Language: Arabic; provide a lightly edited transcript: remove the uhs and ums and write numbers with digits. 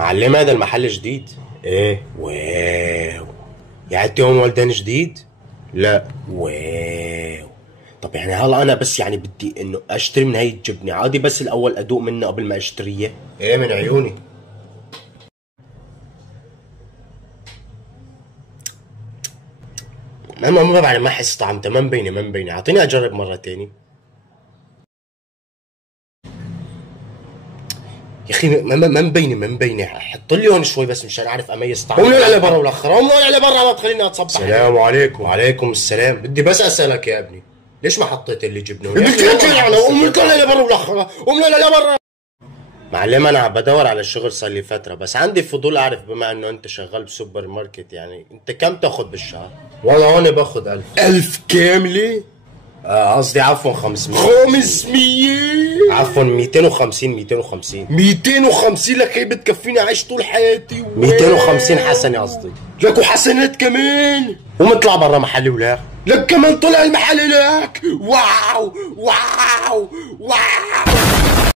معلم هذا المحل جديد. ايه واو. يعني انت هون ولدان جديد؟ لا واو. طب يعني هلا انا بس يعني بدي انه اشتري من هي الجبنه عادي، بس الاول ادوق منها قبل ما اشتريها. ايه من عيوني. ما بعرف، ما احس طعمتها، ما مبينه ما مبينه، اعطيني اجرب مره تاني. يا اخي ما مبينه ما مبينه، حط لي هون شوي بس مشان اعرف اميز طعم. قوم على برا والاخر، قوم على برا، ما تخليني اتصبح. السلام عليكم. وعليكم السلام. بدي بس اسالك يا ابني، ليش ما حطيت اللي جبنه؟ بدك تحكي يعني، قوم على برا والاخر، قوم على برا. معلم انا عم بدور على شغل صار لي فتره، بس عندي فضول اعرف بما انه انت شغال بسوبر ماركت، يعني انت كم تاخذ بالشهر؟ والله هون باخذ 1000. 1000 كامله؟ قصدي عفوا 500. 500؟ عفوا 250. 250 لك هي بتكفيني اعيش طول حياتي. 250 حسنه قصدي. لك وحسنات كمان؟ ومطلع برا محلي ولا لك كمان طلع المحل لك. واو واو واو.